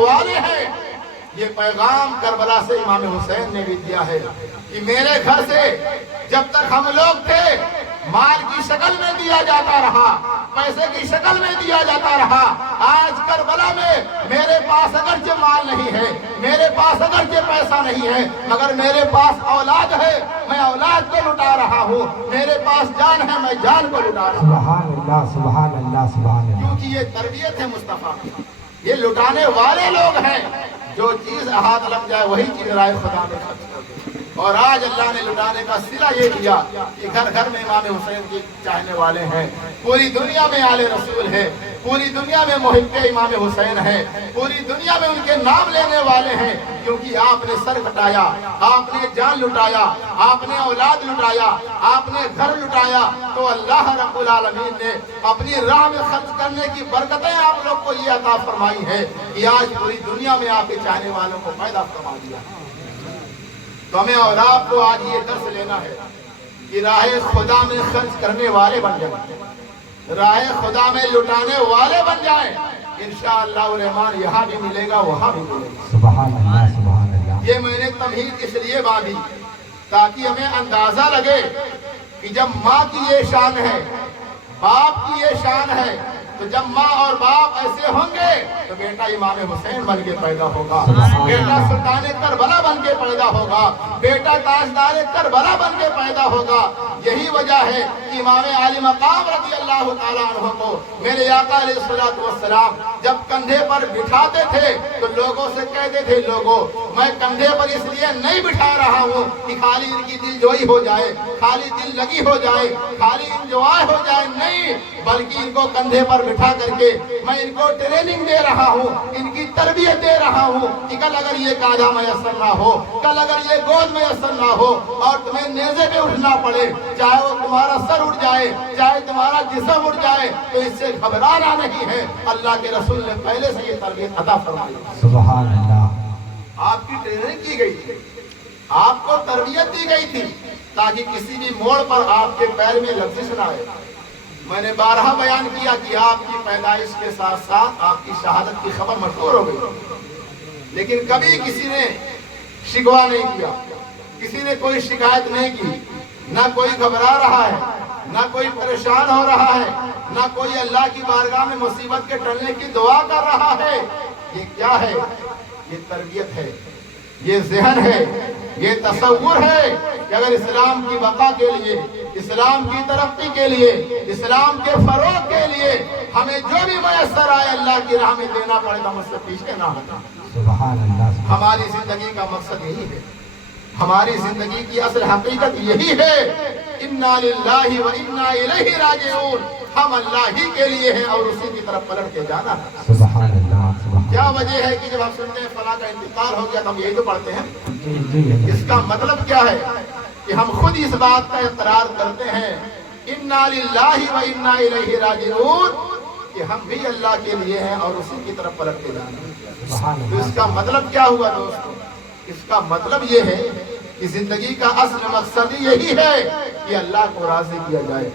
والے ہیں۔ یہ پیغام کربلا سے امام حسین نے بھی دیا ہے کہ میرے گھر سے جب تک ہم لوگ تھے مال کی شکل میں دیا جاتا رہا، پیسے کی شکل میں دیا جاتا رہا۔ آج کربلا میں میرے پاس اگرچہ مال نہیں ہے، میرے پاس اگرچہ پیسہ نہیں ہے، مگر میرے پاس اولاد ہے، میں اولاد کو لٹا رہا ہوں۔ میرے پاس جان ہے، میں جان کو لٹا رہا ہوں۔ سبحان اللہ سبحان اللہ سبحان اللہ۔ کیونکہ یہ تربیت ہے مصطفیٰ کی، یہ لٹانے والے لوگ ہیں۔ جو چیز ہاتھ لگ جائے وہی چیز رائے خدا میں خرچ کر دے۔ اور آج اللہ نے لٹانے کا صلہ یہ دیا کہ گھر گھر میں امام حسین کی چاہنے والے ہیں، پوری دنیا میں آل رسول ہے، پوری دنیا میں محب امام حسین ہے، پوری دنیا میں ان کے نام لینے والے ہیں، کیونکہ آپ نے سر کٹایا، آپ نے جان لٹایا، آپ نے اولاد لٹایا، آپ نے گھر لٹایا، تو اللہ رب العالمین نے اپنی راہ میں خرچ کرنے کی برکتیں آپ لوگ کو یہ عطا فرمائی ہے کہ آج پوری دنیا میں آپ کے چاہنے والوں کو پیدا فرما دیا۔ تو ہمیں اور آپ کو آج یہ درس لینا ہے کہ راہ خدا میں خرچ کرنے والے بن جائیں، راہ خدا میں لٹانے والے بن جائیں، انشاءاللہ الرحمن یہاں بھی ملے گا وہاں بھی ملے گا۔ سبحان اللہ سبحان اللہ۔ یہ میں نے تمہید اس لیے باندھی تاکہ ہمیں اندازہ لگے کہ جب ماں کی یہ شان ہے، باپ کی یہ شان ہے، تو جب ماں اور باپ ایسے ہوں گے تو بیٹا امام حسین بن کے پیدا ہوگا، بیٹا سلطان کربلا بن کے پیدا ہوگا، بیٹا تاجدار کربلا بن کے پیدا ہوگا۔ یہی وجہ ہے کہ امام عالی مقام رضی اللہ تعالیٰ عنہ کو میرے آقا علیہ السلام جب کندھے پر بٹھاتے تھے تو لوگوں سے کہتے تھے، لوگوں میں کندھے پر اس لیے نہیں بٹھا رہا ہوں کہ خالی ان کی دل جوئی ہو جائے، خالی دل لگی ہو جائے، خالی انجوائے ہو جائے، نہیں، بلکہ ان کو کندھے پر بٹھا کر کے میں ان کو ٹریننگ دے رہا ہوں، ان کی تربیت دے رہا ہوں کہ کل اگر یہ کاندھا میسر نہ ہو، کل اگر یہ گود میسر نہ ہو اور تمہیں نیزے پہ اٹھنا پڑے، چاہے وہ تمہارا سر اٹھ جائے، چاہے تمہارا جسم اٹھ جائے، تو اس سے گھبرانا نہیں ہے۔ اللہ کے رسول نے پہلے سے یہ تربیت عطا فرمائی۔ سبحان اللہ۔ آپ کی ٹریننگ کی گئی تھی، آپ کو تربیت دی گئی تھی تاکہ کسی بھی موڑ پر آپ کے پیر میں لغزش نہ آئے۔ میں نے بارہا بیان کیا کہ آپ کی پیدائش کے ساتھ ساتھ آپ کی شہادت کی خبر مشہور ہو گئی، لیکن کبھی کسی نے شکوہ نہیں کیا، کسی نے کوئی شکایت نہیں کی، نہ کوئی گھبرا رہا ہے، نہ کوئی پریشان ہو رہا ہے، نہ کوئی اللہ کی بارگاہ میں مصیبت کے ٹلنے کی دعا کر رہا ہے۔ یہ کیا ہے؟ یہ تربیت ہے، یہ ذہن ہے، یہ تصور ہے کہ اگر اسلام کی بقا کے لیے، اسلام کی ترقی کے لیے، اسلام کے فروغ کے لیے ہمیں جو بھی میسر آئے اللہ کی راہ میں دینا پڑے گا، مجھ سے پیچھے نہ ہٹنا۔ سبحان اللہ۔ ہماری زندگی کا مقصد یہی ہے، ہماری زندگی کی اصل حقیقت یہی ہے، انا للہ و انا الیہ راجعون، ہم اللہ ہی کے لیے ہیں اور اسی کی طرف پلٹ کے جانا ہے۔ سبحان اللہ۔ کیا وجہ ہے کہ جب ہم سنتے ہیں فلاں کا انتقال ہو گیا تو ہم یہی تو پڑھتے ہیں؟ اس کا مطلب کیا ہے کہ ہم خود اس بات کا اقرار کرتے ہیں، انا للہ و انا الیہ راجعون، کہ ہم بھی اللہ کے لیے ہیں اور اسی کی طرف پلٹ کے جانا ہے۔ تو اس کا مطلب کیا ہوا دوستو؟ اس کا مطلب یہ ہے کہ زندگی کا اصل مقصد یہی ہے کہ اللہ کو راضی کیا جائے،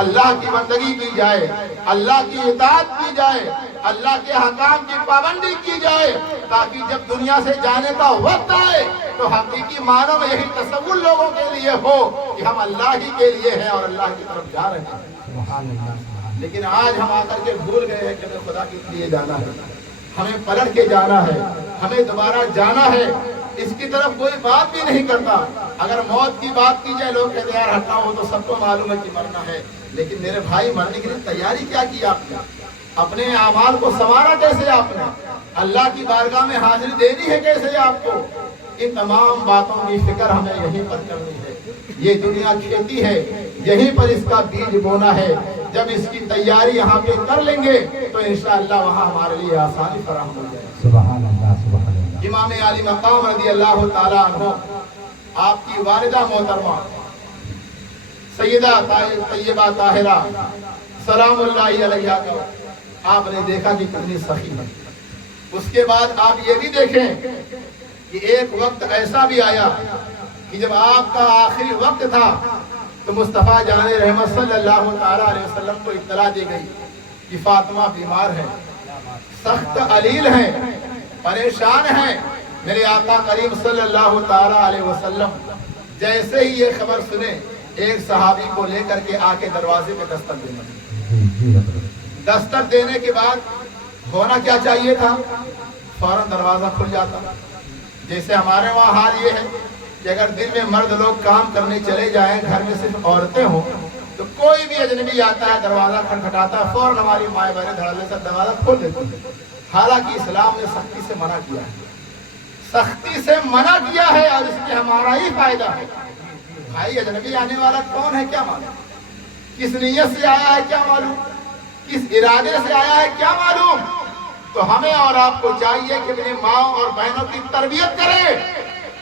اللہ کی بندگی کی جائے، اللہ کی اطاعت کی جائے، اللہ کے حکام کی پابندی کی جائے، تاکہ جب دنیا سے جانے کا وقت آئے تو حقیقی معنوں میں یہی تصور لوگوں کے لیے ہو کہ ہم اللہ ہی کے لیے ہیں اور اللہ کی طرف جا رہے ہیں۔ لیکن آج ہم آ کر کے بھول گئے ہیں کہ ہمیں خدا کے لیے جانا ہے، ہمیں پلٹ کے جانا ہے، ہمیں دوبارہ جانا ہے، اس کی طرف کوئی بات بھی نہیں کرتا۔ اگر موت کی بات کی جائے لوگ کہتے ہیں یار ہٹنا ہو، تو سب کو معلوم ہے کہ مرنا ہے، لیکن میرے بھائی مرنے کے لیے تیاری کیا کی آپ نے؟ اپنے اعمال کو سنوارا کیسے آپ نے؟ اللہ کی بارگاہ میں حاضری دینی ہے کیسے آپ کو؟ ان تمام باتوں کی فکر ہمیں یہیں پر کرنی ہے۔ یہ دنیا کھیتی ہے، یہیں پر اس کا بیج بونا ہے۔ جب اس کی تیاری یہاں پہ کر لیں گے تو انشاءاللہ وہاں ہمارے لیے آسانی فراہم ہو جائے۔ سبحان اللہ سبحان اللہ۔ امام علی مقام رضی اللہ تعالیٰ عنہ، آپ کی والدہ محترمہ سیدہ طیبہ طاہرہ سلام اللہ علیہ کا آپ نے دیکھا کہ کتنی سخی ہے۔ اس کے بعد آپ یہ بھی دیکھیں کہ ایک وقت ایسا بھی آیا کہ جب آپ کا آخری وقت تھا تو مصطفیٰ جان رحمت صلی اللہ تعالیٰ علیہ وسلم کو اطلاع دی گئی کہ فاطمہ بیمار ہے، سخت علیل ہیں پریشان ہیں. میرے آقا کریم صلی اللہ تعالی علیہ وسلم جیسے ہی یہ خبر سنے ایک صحابی کو لے کر کے آ کے دروازے پہ دستک دینا. دستک دینے کے بعد ہونا کیا چاہیے تھا؟ فوراً دروازہ کھل جاتا. جیسے ہمارے وہاں حال یہ ہے کہ اگر دن میں مرد لوگ کام کرنے چلے جائیں, گھر میں صرف عورتیں ہوں, تو کوئی بھی اجنبی آتا ہے دروازہ کھٹکھٹاتا ہے, فوراً ہماری مائیں بہنیں دھڑلے سے دروازہ کھول دیتی ہیں. حالانکہ اسلام نے سختی سے منع کیا ہے, سختی سے منع کیا ہے, اور اس میں ہمارا ہی فائدہ ہے. بھائی اجنبی آنے والا کون ہے کیا معلوم, کس نیت سے آیا ہے کیا معلوم, کس ارادے سے آیا ہے کیا معلوم. تو ہمیں اور آپ کو چاہیے کہ اپنی ماں اور بہنوں کی تربیت کریں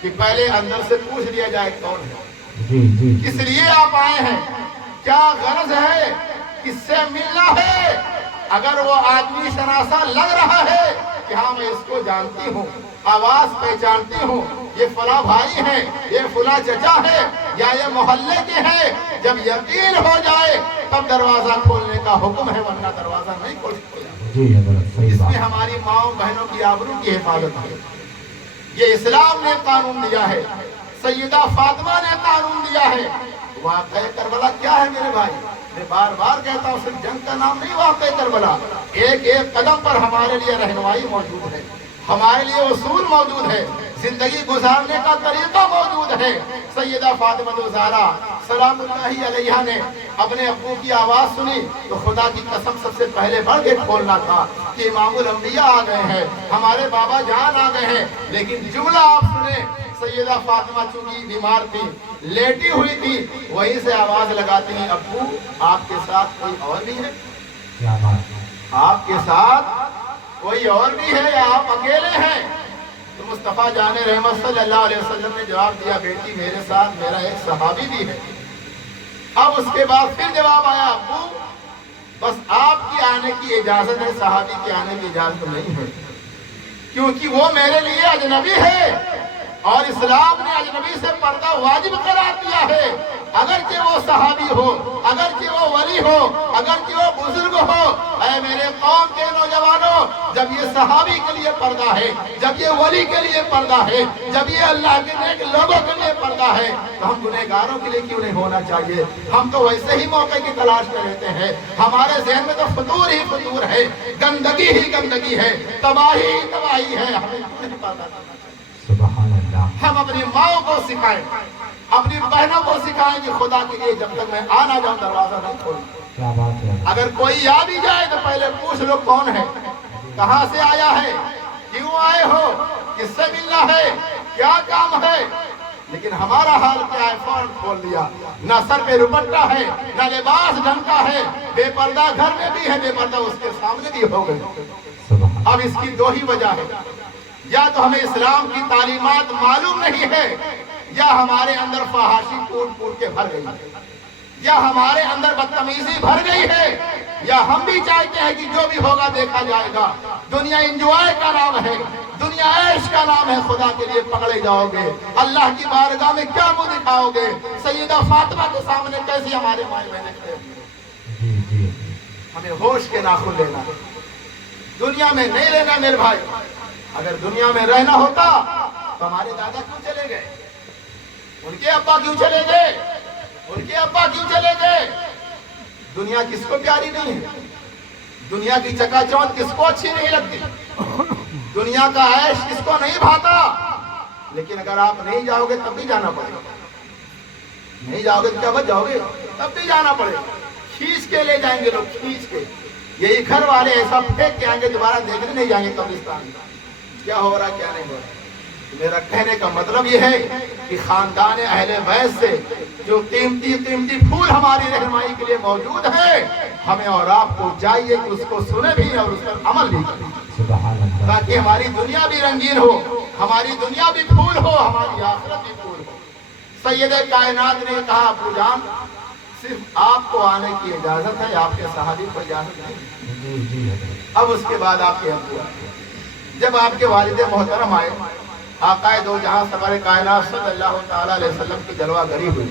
کہ پہلے اندر سے پوچھ لیا جائے کون ہے, کس لیے آپ آئے ہیں, کیا غرض ہے, کس سے ملنا ہے. اگر وہ آدمی شناسا لگ رہا ہے کہ ہاں میں اس کو جانتی ہوں, آواز پہچانتی ہوں, یہ فلاں بھائی ہیں, یہ فلاں چچا ہے, یا یہ محلے کے ہیں, جب یقین ہو جائے تب دروازہ کھولنے کا حکم ہے, ورنہ دروازہ نہیں کھول سکتے. اس میں ہماری ماں بہنوں کی آبرو کی حفاظت ہے. یہ اسلام نے قانون دیا ہے, سیدہ فاطمہ نے قانون دیا ہے. واقعہ کربلا کیا ہے میرے بھائی, میں بار بار کہتا ہوں صرف جنگ کا نام نہیں واقعہ کربلا. ایک ایک قدم پر ہمارے لیے رہنمائی موجود ہے, ہمارے لیے اصول موجود ہے, زندگی گزارنے کا طریقہ موجود ہے. سیدہ فاطمہ الزہرا سلام اللہ علیہا نے اپنے ابو کی آواز سنی تو خدا کی قسم سب سے پہلے بڑھ کے کھولنا تھا کہ امام الانبیاء آ گئے ہیں, ہمارے بابا جان آ گئے ہیں. لیکن جملہ آپ سنیں, سیدہ فاطمہ چونکہ بیمار تھی, لیٹی ہوئی تھی, وہیں سے آواز لگاتی ہیں, ابو آپ کے ساتھ کوئی اور بھی ہے, آپ کے ساتھ کوئی اور بھی ہے یا آپ اکیلے ہیں. تو مصطفیٰ جان رحمت صلی اللہ علیہ وسلم نے جواب دیا, بیٹی میرے ساتھ میرا ایک صحابی بھی ہے. اب اس کے بعد پھر جواب آیا, ابو بس آپ کی آنے کی اجازت ہے, صحابی کے آنے کی اجازت نہیں ہے, کیونکہ وہ میرے لیے اجنبی ہے, اور اسلام نے اجنبی سے پردہ واجب قرار دیا ہے. اگرچہ وہ صحابی ہو, اگرچہ وہ ولی ہو, اگرچہ وہ بزرگ ہو. اے میرے قوم کے نوجوانوں, جب یہ صحابی کے لیے پردہ ہے, جب یہ ولی کے لیے پردہ ہے, جب یہ اللہ کے نیک لوگوں کے لیے پردہ ہے, تو ہم گنہگاروں کے لیے کیوں نہیں ہونا چاہیے. ہم تو ویسے ہی موقع کی تلاش میں رہتے ہیں, ہمارے ذہن میں تو فطور ہی فطور ہے, گندگی ہی گندگی ہے, تباہی ہی تباہی ہے. ہمیں کیوں نہیں پتا. ہم اپنی ماں کو سکھائیں, اپنی بہنوں کو سکھائیں کہ خدا کے لیے جب تک میں آ نہ جاؤں دروازہ نہیں کھولوں. اگر کوئی آ بھی جائے تو پہلے پوچھ لو کون ہے, کہاں سے آیا ہے, کیوں آئے ہو, کس سے ملنا ہے, کیا کام ہے. لیکن ہمارا حال کیا ہے, فوراً کھول دیا. نہ سر پہ دوپٹہ ہے, نہ لباس ڈھنگ کا ہے, بے پردہ گھر میں بھی ہے, بے پردہ اس کے سامنے بھی ہو گئے. اب اس کی دو ہی وجہ ہے, یا تو ہمیں اسلام کی تعلیمات معلوم نہیں ہے, یا ہمارے اندر فحاشی کوٹ کوٹ کے بھر گئی ہے, یا ہمارے اندر بدتمیزی بھر گئی ہے, یا ہم بھی چاہتے ہیں کہ جو بھی ہوگا دیکھا جائے گا. دنیا انجوائے کا نام ہے, دنیا عیش کا نام ہے, خدا کے لیے پکڑے جاؤ گے, اللہ کی بارگاہ میں کیا منہ دکھاؤ گے. سیدہ فاطمہ کے سامنے کیسی ہمارے مائیں بہنیں کھڑے ہیں. ہمیں ہوش کے ناخن لینا, دنیا میں نہیں رہنا میرے بھائی. اگر دنیا میں رہنا ہوتا تو ہمارے دادا کیوں چلے گئے, ان کے ابا کیوں چلے گئے, ان کے ابا کیوں چلے گئے. دنیا کس کو پیاری نہیں ہے, دنیا کی چکا چوند کس کو اچھی نہیں لگتی, دنیا کا عیش کس کو نہیں بھاتا. لیکن اگر آپ نہیں جاؤ گے تب بھی جانا پڑے گا, نہیں جاؤ گے تو کیا بچ جاؤ گے, تب بھی جانا پڑے گا. کھینچ کے لے جائیں گے لوگ, کھینچ کے. یہی گھر والے ایسا پھینک کے آئیں گے, دوبارہ دیکھنے نہیں جائیں گے قبرستان کیا ہو رہا کیا نہیں ہو رہا. میرا کہنے کا مطلب یہ ہے کہ خاندان اہل بیت سے جو قیمتی قیمتی پھول ہماری رہنمائی کے لیے موجود ہے, ہمیں اور آپ کو چاہیے کہ اس کو سنے بھی اور اس پر عمل بھی کریں, تاکہ ہماری دنیا بھی رنگین ہو, ہماری دنیا بھی پھول ہو, ہماری آخرت بھی پھول ہو. سید کائنات نے کہا, ابو جان صرف آپ کو آنے کی اجازت ہے, آپ کے صحابی کو اجازت نہیں. اب اس کے بعد آپ کے ابو آئے. جب آپ کے والد محترم آئے, آقا دو جہاں سرور کائنات صلی اللہ تعالی علیہ وسلم کی جلوہ گری ہوئی,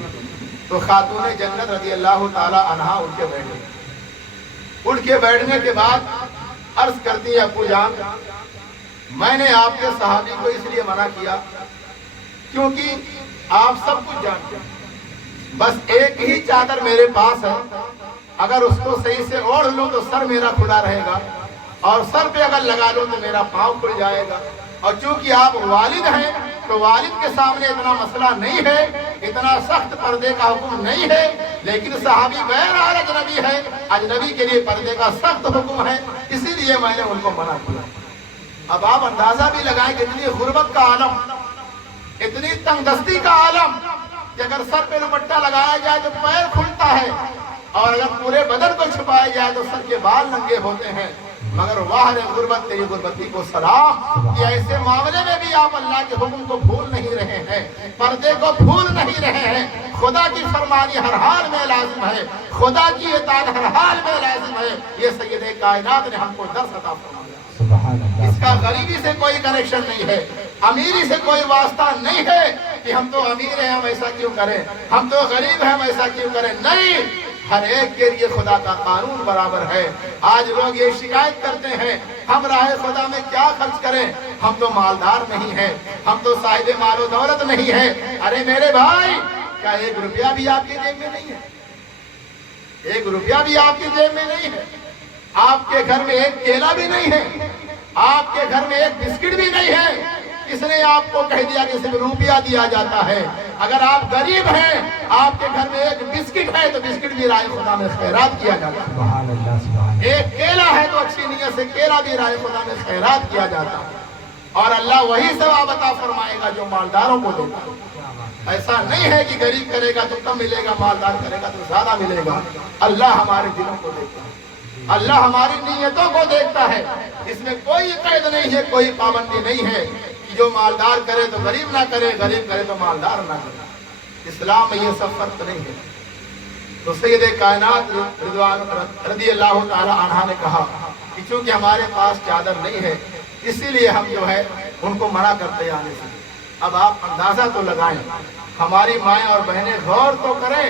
تو خاتون جنت رضی اللہ تعالی عنہا اٹھ کے بیٹھے. اٹھ کے بیٹھنے کے بعد عرض کرتی ہے, ابو جان میں نے آپ کے صحابی کو اس لیے منع کیا کیونکہ آپ سب کچھ جانتے ہیں، بس ایک ہی چادر میرے پاس ہے، اگر اس کو صحیح سے اوڑھ لوں تو سر میرا کھلا رہے گا، اور سر پہ اگر لگا لوں تو میرا پاؤں کھل جائے گا۔ اور چونکہ آپ والد ہیں تو والد کے سامنے اتنا مسئلہ نہیں ہے، اتنا سخت پردے کا حکم نہیں ہے، لیکن صحابی غیر اور اجنبی ہے، اجنبی کے لیے پردے کا سخت حکم ہے، اسی لیے میں نے ان کو منع کیا۔ اب آپ اندازہ بھی لگائیں کہ اتنی غربت کا عالم، اتنی تنگ دستی کا عالم کہ اگر سر پہ دوپٹہ لگایا جائے تو پیر کھلتا ہے، اور اگر پورے بدن کو چھپایا جائے تو سر کے بال ننگے ہوتے ہیں، مگر واہ غربت تیری غربتی کو سلام کہ ایسے معاملے میں بھی آپ اللہ کے حکم کو بھول نہیں رہے ہیں، پردے کو بھول نہیں رہے ہیں، خدا کی فرمانی ہر حال میں لازم ہے، خدا کی اطاعت ہر حال میں لازم ہے۔ یہ سید کائنات نے ہم کو درس عطا فرمایا۔ اس کا غریبی سے کوئی کنیکشن نہیں ہے، امیری سے کوئی واسطہ نہیں ہے کہ ہم تو امیر ہیں ہم ایسا کیوں کریں، ہم تو غریب ہیں ہم ایسا کیوں کریں، نہیں، ہر ایک کے لیے خدا کا قانون برابر ہے۔ آج لوگ یہ شکایت کرتے ہیں ہم راہ خدا میں کیا خرچ کریں، ہم تو مالدار نہیں ہیں، ہم تو صاحب مال و دولت نہیں ہیں۔ ارے میرے بھائی، کیا 1 روپیہ بھی آپ کی جیب میں نہیں ہے؟ 1 روپیہ بھی آپ کی جیب میں نہیں ہے؟ آپ کے گھر میں 1 کیلا بھی نہیں ہے؟ آپ کے گھر میں 1 بسکٹ بھی نہیں ہے؟ کس نے آپ کو کہہ دیا کہ صرف روپیہ دیا جاتا ہے؟ اگر آپ غریب ہیں، آپ کے گھر میں 1 بسکٹ ہے تو بسکٹ بھی راہ خدا میں خیرات کیا جاتا ہے۔ سبحان اللہ، سبحان اللہ۔ 1 کیلا ہے تو اچھی نیت سے کیلا بھی راہ خدا میں خیرات کیا جاتا ہے، اور اللہ وہی ثواب عطا فرمائے گا جو مالداروں کو دیتا ہے۔ ایسا نہیں ہے کہ غریب کرے گا تو کم ملے گا، مالدار کرے گا تو زیادہ ملے گا۔ اللہ ہمارے دلوں کو دیکھتا ہے، اللہ ہماری نیتوں کو دیکھتا ہے، اس میں کوئی قید نہیں ہے، کوئی پابندی نہیں ہے کہ جو مالدار کرے تو غریب نہ کرے، غریب کرے تو مالدار نہ کرے۔ اسلام میں یہ سب فرق نہیں ہے۔ تو سید کائنات رضوان رضی اللہ تعالی عنہ نے کہا کہ چونکہ ہمارے پاس چادر نہیں ہے اسی لیے ہم جو ہے ان کو منع کرتے آنے سے۔ اب آپ اندازہ تو لگائیں، ہماری مائیں اور بہنیں غور تو کریں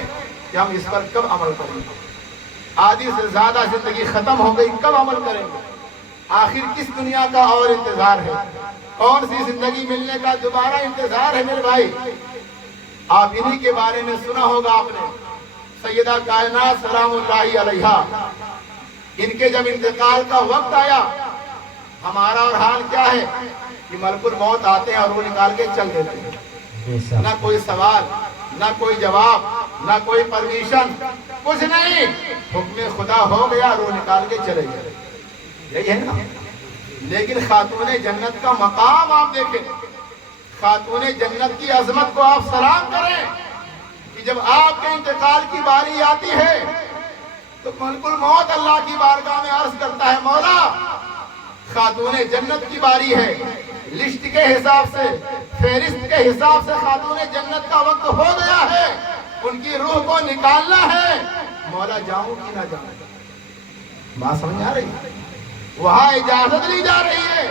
کہ ہم اس پر کب عمل کریں گے۔ آدھی سے زیادہ زندگی ختم ہو گئی، کب عمل کریں گے؟ آخر کس دنیا کا اور انتظار ہے؟ کون سی زندگی ملنے کا دوبارہ انتظار ہے میرے بھائی؟ آپ انہی کے بارے میں سنا ہوگا آپ نے، سیدہ کائنات سلام اللہ علیہا، ان کے جب انتقال کا وقت آیا، ہمارا اور حال کیا ہے کہ ملک الموت آتے ہیں اور وہ نکال کے چل دیتے ہیں، نہ کوئی سوال، نہ کوئی جواب، نہ کوئی پرمیشن، کچھ نہیں، حکم خدا ہو گیا، روح نکال کے چلے گئے۔ یہی ہے نا؟ لیکن خاتون جنت کا مقام آپ دیکھیں، خاتون جنت کی عظمت کو آپ سلام کریں کہ جب آپ کے انتقال کی باری آتی ہے تو ملک الموت اللہ کی بارگاہ میں عرض کرتا ہے، مولا خاتون جنت کی باری ہے، لسٹ کے حساب سے، فہرست کے حساب سے خاتون جنت کا وقت ہو گیا ہے، ان کی روح کو نکالنا ہے، مولا جاؤں کی نہ جاؤں؟ بات سمجھ آ رہی ہے؟ وہاں اجازت لی جا رہی ہے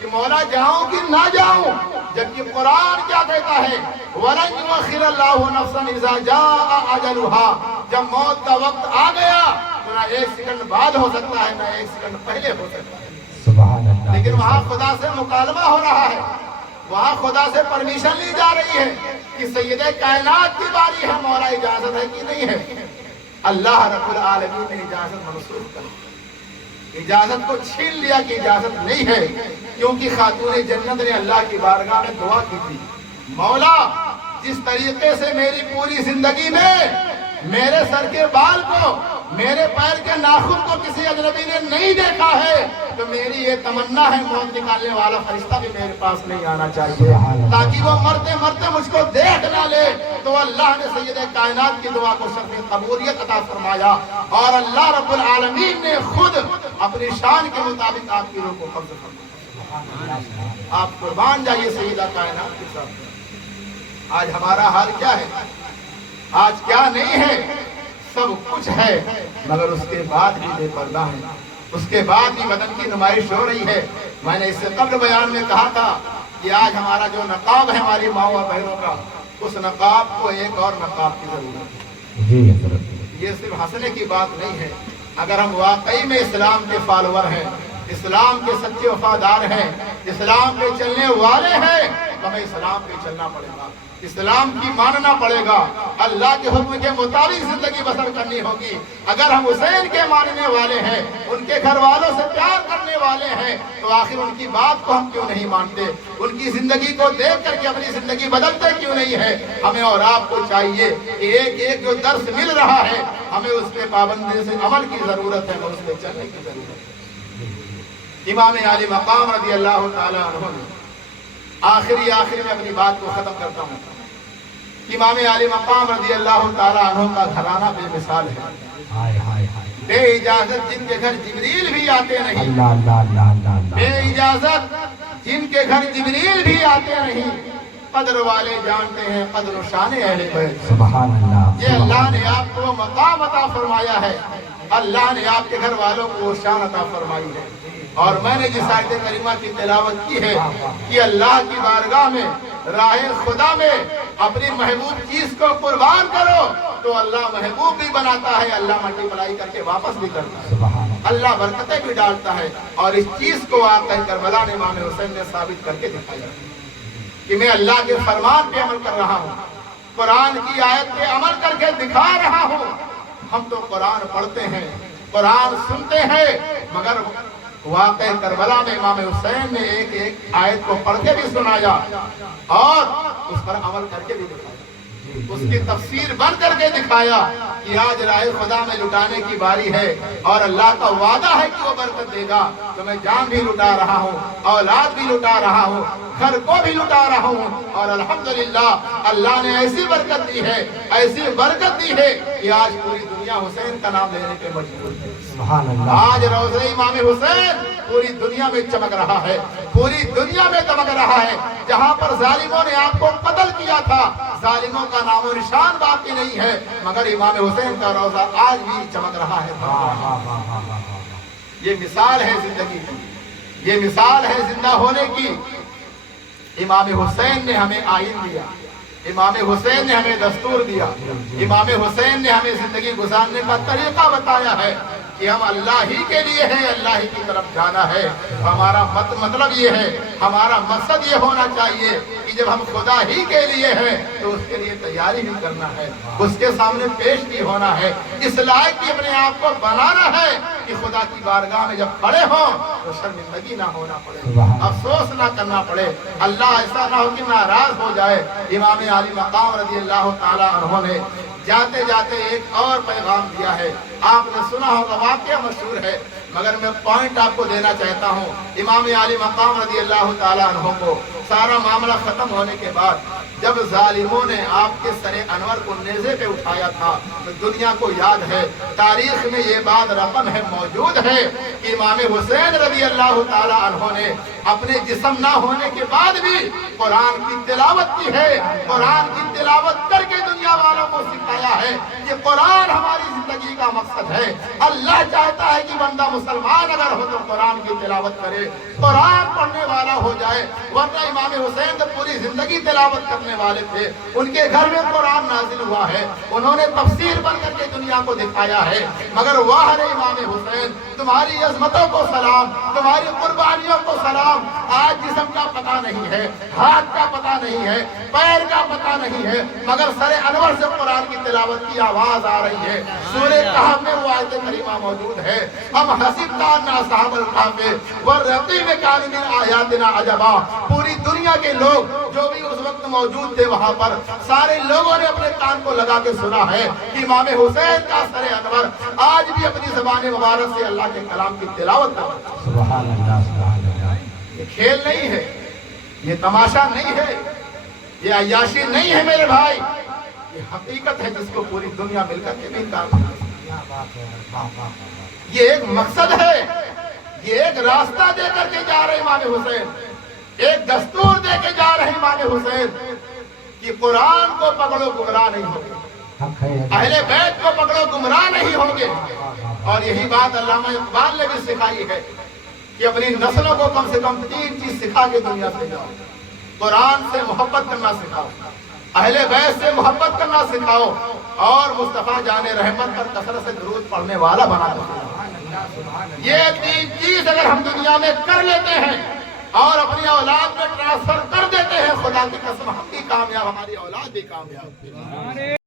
کہ مولا جاؤں کہ نہ جاؤں، جبکہ قرآن کیا کہتا ہے، وَلَنْ يُؤَخِّرَ اللَّهُ نَفْسًا إِذَا جَاءَ أَجَلُهَا، جب موت کا وقت آ گیا تو نہ 1 سیکنڈ بعد ہو سکتا ہے، نہ 1 سیکنڈ پہلے ہو سکتا ہے۔ سبحان اللہ۔ لیکن وہاں خدا سے مکالمہ ہو رہا ہے، وہاں خدا سے پرمیشن لی جا رہی ہے کہ سید کائنات کی باری ہے، مولا اجازت ہے کہ نہیں ہے؟ اللہ رب العالمین نے اجازت منسوخ کر دی، اجازت کو چھین لیا کہ اجازت نہیں ہے، کیونکہ خاتون جنت نے اللہ کی بارگاہ میں دعا کی تھی، مولا جس طریقے سے میری پوری زندگی میں میرے سر کے بال کو، میرے پیر کے ناخن کو کسی اجنبی نے نہیں دیکھا ہے، تو میری یہ تمنا ہے موت نکالنے والا فرشتہ بھی میرے پاس نہیں آنا چاہیے تاکہ وہ مرتے مرتے مجھ کو دیکھ نہ لے۔ تو اللہ نے سید کائنات کی دعا کو شرف قبولیت عطا فرمایا، اور اللہ رب العالمین نے خود اپنی شان کے مطابق آپ کی روح کو قبض فرمایا۔ آپ قربان جائیے سیدہ کائنات کے ساتھ۔ آج ہمارا حال کیا ہے؟ آج کیا نہیں ہے؟ سب کچھ ہے، مگر اس کے بعد بھی بے پردہ ہے، اس کے بعد بھی بدن کی نمائش ہو رہی ہے۔ میں نے اس سے قبل بیان میں کہا تھا کہ آج ہمارا جو نقاب ہے ہماری ماں اور بہنوں کا، اس نقاب کو ایک اور نقاب کی ضرورت ہے۔ جی حضرت، یہ صرف ہنسنے کی بات نہیں ہے، اگر ہم واقعی میں اسلام کے فالوور ہیں اسلام کے سچے وفادار ہیں، اسلام پہ چلنے والے ہیں، ہمیں اسلام پہ چلنا پڑے گا، اسلام کی ماننا پڑے گا، اللہ کے حکم کے مطابق زندگی بسر کرنی ہوگی۔ اگر ہم حسین کے ماننے والے ہیں، ان کے گھر والوں سے پیار کرنے والے ہیں، تو آخر ان کی بات کو ہم کیوں نہیں مانتے؟ ان کی زندگی کو دیکھ کر کے اپنی زندگی بدلتے کیوں نہیں ہے؟ ہمیں اور آپ کو چاہیے کہ ایک ایک جو درس مل رہا ہے، ہمیں اس پہ پابندی سے عمل کی ضرورت ہے، اور اس پہ چلنے کی ضرورت ہے۔ امام عالی مقام رضی اللہ تعالیٰ عنہ نے آخر میں اپنی بات کو ختم کرتا ہوں۔ امام عالی مقام رضی اللہ تعالیٰ عنہ کا گھرانہ بے مثال ہے، بے اجازت جن کے گھر جبریل بھی آتے نہیں، بے اجازت جن کے گھر جبریل بھی آتے نہیں، قدر والے جانتے ہیں قدر و شان اہل بیت۔ سبحان اللہ، یہ اللہ نے آپ کو مقام عطا فرمایا ہے، اللہ نے آپ کے گھر والوں کو شان عطا فرمائی ہے۔ اور میں نے جس آیت کریمہ کی تلاوت کی ہے کہ اللہ کی بارگاہ میں، راہ خدا میں اپنی محبوب چیز کو قربان کرو تو اللہ محبوب بھی بناتا ہے، اللہ ملٹی پلائی کر کے واپس بھی کرتا ہے، اللہ برکتیں بھی ڈالتا ہے۔ اور اس چیز کو واقعہ کربلا نے امام حسین نے ثابت کر کے دکھایا کہ میں اللہ کے فرمان پہ عمل کر رہا ہوں، قرآن کی آیت پہ عمل کر کے دکھا رہا ہوں۔ ہم تو قرآن پڑھتے ہیں، قرآن سنتے ہیں، مگر واقعہ کربلا میں امام حسین نے ایک ایک آیت کو پڑھ کے بھی سنایا اور اس پر عمل کر کے بھی دکھایا، اس کی تفسیر بن کر کے دکھایا کہ آج راہ خدا میں لٹانے کی باری ہے، اور اللہ کا وعدہ ہے کہ وہ برکت دے گا، تو میں جان بھی لٹا رہا ہوں، اولاد بھی لٹا رہا ہوں، گھر کو بھی لٹا رہا ہوں، اور الحمدللہ اللہ نے ایسی برکت دی ہے، ایسی برکت دی ہے کہ آج پوری دنیا حسین کا نام لینے پہ مجبور ہے۔ آج روضہ امام حسین پوری دنیا میں چمک رہا ہے، پوری دنیا میں چمک رہا ہے۔ جہاں پر ظالموں نے آپ کو قتل کیا تھا، ظالموں کا نام و نشان باقی نہیں ہے، مگر امام حسین کا روضہ آج بھی چمک رہا ہے۔ یہ مثال ہے زندگی کی، یہ مثال ہے زندہ ہونے کی۔ امام حسین نے ہمیں آئین دیا، امام حسین نے ہمیں دستور دیا، امام حسین نے ہمیں زندگی گزارنے کا طریقہ بتایا ہے کہ ہم اللہ ہی کے لیے ہیں، اللہ ہی کی طرف جانا ہے۔ ہمارا مطلب یہ ہے، ہمارا مقصد یہ ہونا چاہیے کہ جب ہم خدا ہی کے لیے ہیں تو اس کے لیے تیاری بھی کرنا ہے، اس کے سامنے پیش بھی ہونا ہے، اس لائق بھی اپنے آپ کو بنانا ہے کہ خدا کی بارگاہ میں جب کھڑے ہوں تو شرمندگی نہ ہونا پڑے، افسوس نہ کرنا پڑے، اللہ ایسا نہ ہو کہ ناراض ہو جائے۔ امام عالی مقام رضی اللہ تعالیٰ عنہ نے جاتے جاتے ایک اور پیغام دیا ہے، آپ نے سنا ہوگا، واقعہ مشہور ہے، مگر میں پوائنٹ آپ کو دینا چاہتا ہوں۔ امام عالی مقام رضی اللہ تعالیٰ عنہ کو سارا معاملہ ختم ہونے کے بعد جب ظالموں نے آپ کے سر انور کو نیزے پہ اٹھایا تھا تو دنیا کو یاد ہے، تاریخ میں یہ بات رقم ہے، موجود ہے کہ امام حسین رضی اللہ تعالیٰ عنہ نے اپنے جسم نہ ہونے کے بعد بھی قرآن کی تلاوت کی ہے، قرآن کی تلاوت کر کے دنیا والوں کو سکھایا ہے کہ قرآن ہماری زندگی کا مقصد ہے۔ اللہ چاہتا ہے کہ بندہ مسلمان اگر ہو تو قرآن کی تلاوت کرے، قرآن پڑھنے والا ہو جائے، ورنہ امام حسین تو پوری زندگی تلاوت کرنے والے تھے، ان کے گھر میں قرآن نازل ہوا ہے، انہوں نے تفسیر بن کر کے دنیا کو دکھایا ہے، مگر واہ رے امام حسین، تمہاری عظمتوں کو سلام، تمہاری قربانیوں کو سلام۔ آج جسم کا پتہ نہیں ہے، ہاتھ کا پتہ نہیں ہے، پیر کا پتہ نہیں ہے، مگر سر انور سے قرآن کی تلاوت کی آواز آ رہی ہے۔ سورہ کہف میں وہ آیت کریمہ موجود ہے، ام حسبت ان اصحاب الکہف والرقیم کانوا من آیاتنا عجبا۔ پوری دنیا کے لوگ جو بھی اس وقت موجود تھے وہاں پر، سارے لوگوں نے اپنے کان کو لگا کے سنا ہے کہ امام حسین کا سر انور آج بھی اپنی زبان مبارک سے اللہ کے کلام کی تلاوت کرتا ہے۔ سبحان اللہ، سبحان اللہ۔ یہ کھیل نہیں ہے، یہ تماشا نہیں ہے، یہ عیاشی نہیں ہے میرے بھائی، یہ حقیقت ہے جس کو پوری دنیا مل کر کے بھی انکار کرتی ہے۔ یہ ایک مقصد ہے، یہ ایک راستہ دے کر کے جا رہے امام حسین، ایک دستور دے کے جا رہے امام حسین کہ قرآن کو پکڑو گمراہ نہیں ہوگے، اہل بیت کو پکڑو گمراہ نہیں ہوگے۔ اور یہی بات علامہ اقبال نے بھی سکھائی ہے کہ اپنی نسلوں کو کم سے کم 3 چیز سکھا کے دنیا سے جاؤ۔ قرآن سے محبت کرنا سکھاؤ، اہل بیت سے محبت کرنا سکھاؤ، اور مصطفیٰ جان رحمت پر کثرت سے درود پڑھنے والا بنا دو۔ یہ 3 چیز اگر ہم دنیا میں کر لیتے ہیں اور اپنی اولاد میں ٹرانسفر کر دیتے ہیں، خدا کی قسم ہم بھی کامیاب، ہماری اولاد بھی کامیاب.